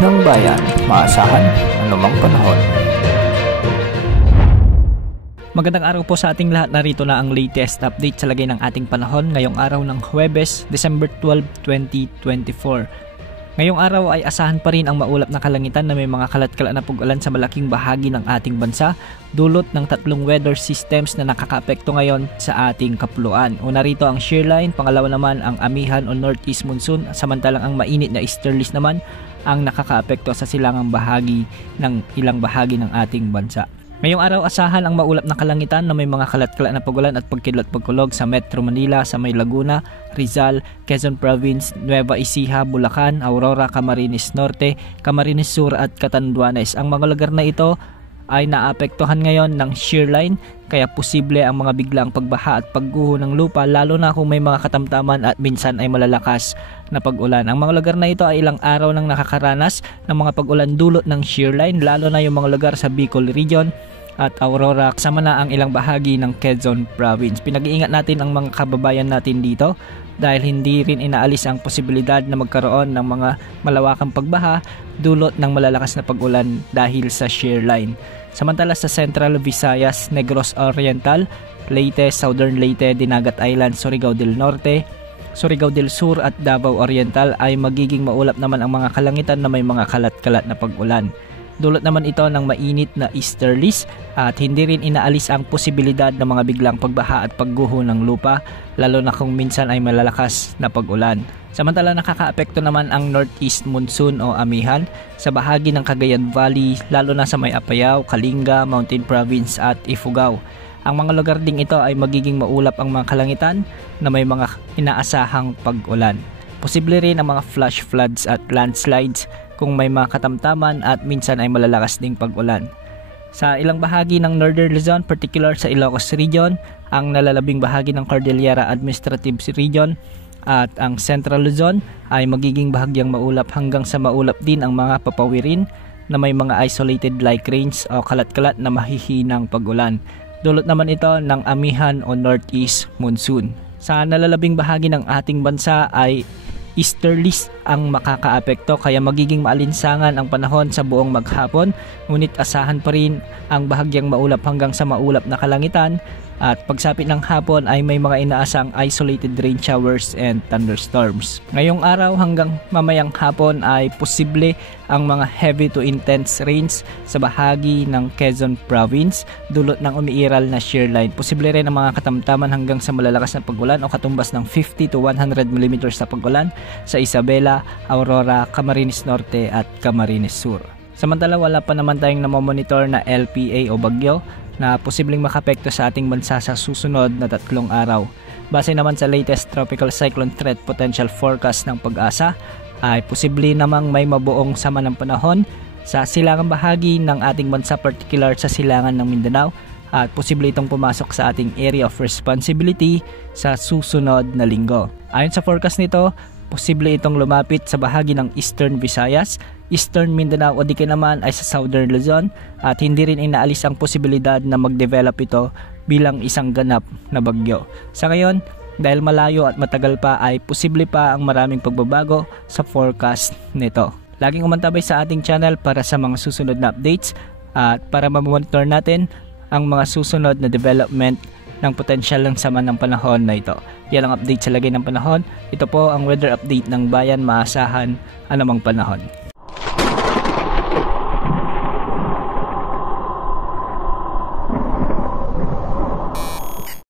ng bayan, maasahan anumang panahon. Magandang araw po sa ating lahat. Narito na ang latest update sa lagay ng ating panahon ngayong araw ng Huwebes, December 12, 2024. Ngayong araw ay asahan pa rin ang maulap na kalangitan na may mga kalat-kalat na pag-ulan sa malaking bahagi ng ating bansa, dulot ng tatlong weather systems na nakakaapekto ngayon sa ating kapuluan. Una rito ang shear line, pangalawa naman ang amihan o northeast monsoon, samantalang ang mainit na easterlies naman ang nakakaapekto sa silangang bahagi ng ilang bahagi ng ating bansa. Ngayong araw asahan ang maulap na kalangitan na may mga kalat-kalat na pagulan at pagkidlat-pagkulog sa Metro Manila, sa may Laguna, Rizal, Quezon Province, Nueva Ecija, Bulacan, Aurora, Camarines Norte, Camarines Sur at Catanduanes. Ang mga lugar na ito ay naapektuhan ngayon ng shear line, kaya posible ang mga biglang pagbaha at pagguho ng lupa, lalo na kung may mga katamtaman at minsan ay malalakas na pag-ulan. Ang mga lugar na ito ay ilang araw nang nakakaranas ng mga pag-ulan dulot ng shear line, lalo na yung mga lugar sa Bicol Region at Aurora, kasama na ang ilang bahagi ng Quezon Province. Pinag-iingat natin ang mga kababayan natin dito dahil hindi rin inaalis ang posibilidad na magkaroon ng mga malawakang pagbaha dulot ng malalakas na pag-ulan dahil sa shear line. Samantala sa Central Visayas, Negros Oriental, Leyte, Southern Leyte, Dinagat Island, Surigao del Norte, Surigao del Sur at Davao Oriental ay magiging maulap naman ang mga kalangitan na may mga kalat-kalat na pag-ulan. Dulot naman ito ng mainit na easterlies at hindi rin inaalis ang posibilidad ng mga biglang pagbaha at pagguho ng lupa, lalo na kung minsan ay malalakas na pag-ulan. Samantala nakakaapekto naman ang northeast monsoon o amihan sa bahagi ng Cagayan Valley, lalo na sa may Apayao, Kalinga, Mountain Province at Ifugao. Ang mga lugar ding ito ay magiging maulap ang mga kalangitan na may mga inaasahang pag-ulan. Posible rin ang mga flash floods at landslides kung may mga katamtaman at minsan ay malalakas ding pag-ulan. Sa ilang bahagi ng Northern Luzon, particular sa Ilocos Region, ang nalalabing bahagi ng Cordillera Administrative Region at ang Central Luzon ay magiging bahagyang maulap hanggang sa maulap din ang mga papawirin na may mga isolated light rains o kalat-kalat na mahihinang pag-ulan. Dulot naman ito ng amihan o northeast monsoon. Sa nalalabing bahagi ng ating bansa ay easterlies ang makakaapekto, kaya magiging maalinsangan ang panahon sa buong maghapon, ngunit asahan pa rin ang bahagyang maulap hanggang sa maulap na kalangitan at pagsapit ng hapon ay may mga inaasang isolated rain showers and thunderstorms. Ngayong araw hanggang mamayang hapon ay posible ang mga heavy to intense rains sa bahagi ng Quezon Province dulot ng umiiral na shear line. Posible rin ang mga katamtaman hanggang sa malalakas na pag-ulan o katumbas ng 50 to 100 mm na pag-ulan sa Isabela, Aurora, Camarines Norte at Camarines Sur. Samantala wala pa naman tayong namomonitor na LPA o bagyo na posibleng makapekto sa ating bansa sa susunod na 3 araw. Base naman sa latest Tropical Cyclone Threat Potential Forecast ng Pag-asa, ay posible namang may mabuong sama ng panahon sa silangang bahagi ng ating bansa, particular sa silangan ng Mindanao, at posible itong pumasok sa ating area of responsibility sa susunod na linggo. Ayon sa forecast nito, posible itong lumapit sa bahagi ng Eastern Visayas, Eastern Mindanao o di kaya naman ay sa Southern Luzon, at hindi rin inaalis ang posibilidad na mag-develop ito bilang isang ganap na bagyo. Sa ngayon, dahil malayo at matagal pa ay posible pa ang maraming pagbabago sa forecast nito. Laging umantabay sa ating channel para sa mga susunod na updates at para mamonitor natin ang mga susunod na development ng potensyal ng sama ng panahon na ito. Yan ang update sa lagay ng panahon. Ito po ang weather update ng bayan, maasahan anumang panahon.